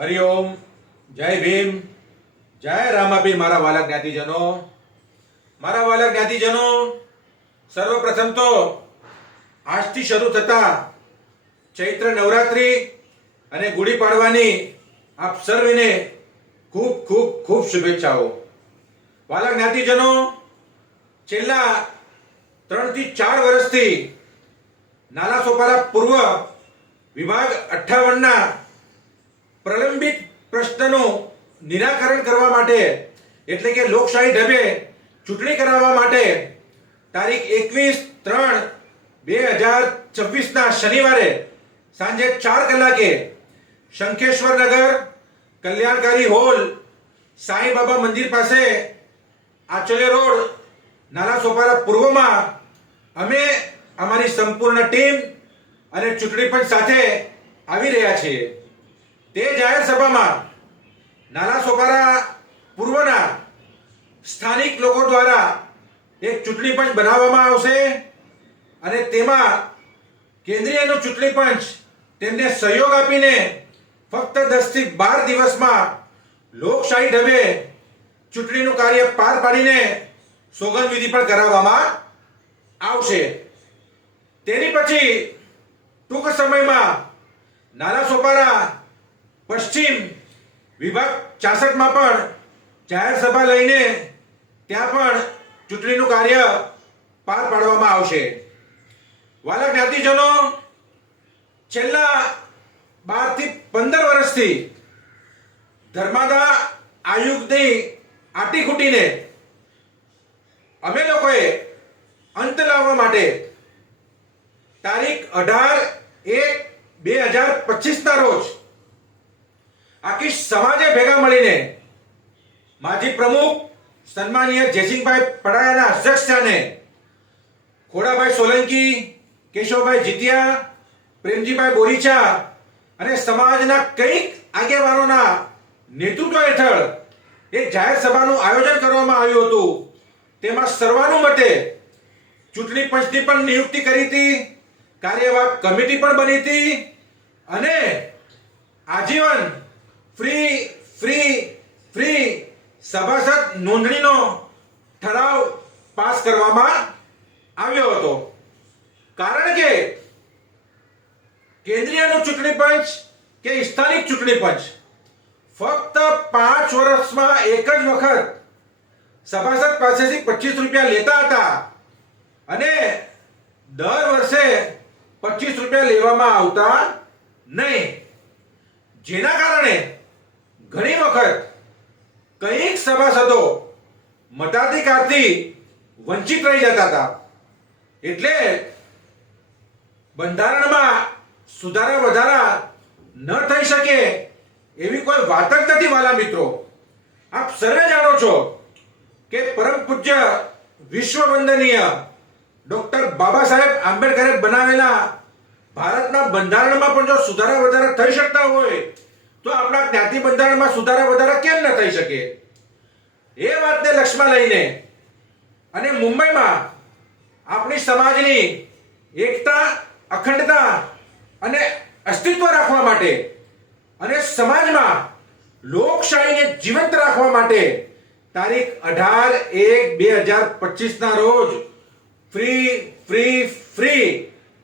હરિઓમ, જય ભીમ, જય રામાપીર. મારા વાલા જ્ઞાતિજનો, મારા વાલા જ્ઞાતિજનો, સર્વપ્રથમ તો આજથી શરૂ થતા ચૈત્ર નવરાત્રી અને ગુડી પાડવાની આપ સર્વેને ખૂબ ખૂબ ખૂબ શુભેચ્છાઓ. વાલા જ્ઞાતિજનો, છેલ્લા 3 થી 4 વર્ષથી નાલા સોપારા પૂર્વ વિભાગ 58ના પ્રલંબિત પ્રશ્નનું નિરાકરણ કરવા માટે, એટલે કે લોકશાહી ઢબે ચૂંટણી કરાવવા માટે તારીખ 21/3/2026ના શનિવારે સાંજે 4 કલાકે શંખેશ્વર નગર કલ્યાણકારી હોલ, સાંઈ બાબા મંદિર પાસે, આચલ્ય રોડ, નાલા સોપારા પૂર્વમાં અમે અમારી સંપૂર્ણ ટીમ અને ચૂંટણી પંચ સાથે આવી રહ્યા છીએ. તે જાહેર સભામાં નાલા સોપારા પૂર્વના સ્થાનિક લોકો દ્વારા એક ચૂંટણી પંચ બનાવવામાં આવશે અને તેમાં કેન્દ્રીયનું ચૂંટણી પંચ તેમને સહયોગ આપીને ફક્ત 10 થી 12 દિવસમાં લોકશાહી ઢબે ચૂંટણીનું કાર્ય પાર પાડીને સોગંદવિધિ પણ કરાવવામાં આવશે. તેની પછી ટૂંક સમયમાં નાલા સોપારા પશ્ચિમ વિભાગ 66માં પણ જાહેર સભા લઈને ત્યાં પણ ચૂંટણીનું કાર્ય પાર પાડવામાં આવશે. વાલા જ્ઞાતિજનો, છેલ્લા 12 થી 15 વર્ષથી ધર્માદા આયુગની આટીખૂટીને અમે લોકોએ અંત લાવવા માટે તારીખ 18/1/2025ના રોજ આખી સમાજે ભેગા મળીને માજી પ્રમુખ સન્માનીય જયસિંહભાઈ પડાયાના અધ્યક્ષસ્થાને ખોડાભાઈ સોલંકી, કેશવભાઈ જીતિયા, પ્રેમજીભાઈ બોરીચા અને સમાજના કંઈક આગેવાનોના નેતૃત્વ હેઠળ એક જાહેર સભાનું આયોજન કરવામાં આવ્યું હતું. તેમાં સર્વાનુમતે ચૂંટણી પંચની પણ નિયુક્તિ કરી હતી, કાર્યવાહક કમિટી પણ બની હતી અને આજીવન ફ્રી સભાસદ નોંધણીનો ઠરાવ પાસ કરવામાં આવ્યો હતો. કારણ કે કેન્દ્રીયનું ચૂંટણી પંચ કે સ્થાનિક ચૂંટણી પંચ ફક્ત 5 વર્ષમાં એક જ વખત સભાસદ પાસેથી 25 રૂપિયા લેતા હતા અને દર વર્ષે 25 રૂપિયા લેવામાં આવતા નહીં, જેના કારણે ઘણી વખત કંઈક સભાસદો મતાધિકારથી વંચિત રહી જતા હતા. એટલે બંધારણમાં સુધારા વધારા ન થઈ શકે એવી કોઈ વાત જ નથી. વાલા મિત્રો, આપ સર્વે જાણો છો કે પરમ પૂજ્ય વિશ્વવંદનીય ડોક્ટર બાબા સાહેબ આંબેડકરે બનાવેલા ભારતના બંધારણમાં પણ જો સુધારા વધારા થઈ શકતા હોય તો આપણા જ્ઞાતિ બંધારણમાં સુધારા વધારા કેમ ન થઈ શકે? એ વાતને લક્ષમાં લઈને અને મુંબઈમાં આપણી સમાજની એકતા, અખંડતા અને અસ્તિત્વ રાખવા માટે અને સમાજમાં લોકશાહીને જીવંત રાખવા માટે તારીખ 18/1/2025ના રોજ ફ્રી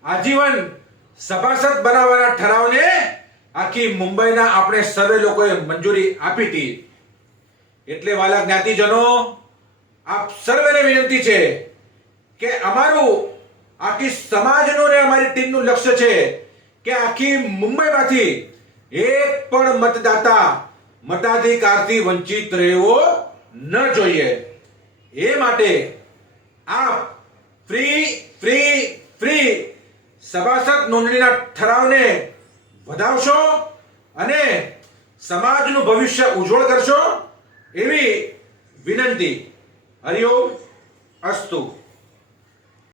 આજીવન સભાસદ બનાવવાના ઠરાવને આખી મુંબઈના આપણે સર્વે લોકોએ મંજૂરી આપી હતી. એટલે વાલા જ્ઞાતિજનો, આપ સર્વેને વિનંતી છે કે અમારું આખી સમાજનું ને અમારી ટીમનું લક્ષ્ય છે કે આખી મુંબઈમાંથી એક પણ મતદાતા મતાધિકારથી વંચિત રહેવો ન જોઈએ. એ માટે આપ ફ્રી સભાસદ નોંધણીના ઠરાવને વધાવશો અને સમાજનું ભવિષ્ય ઉજ્જવળ કરશો એવી વિનંતી. હરિઓમ અસ્તુ.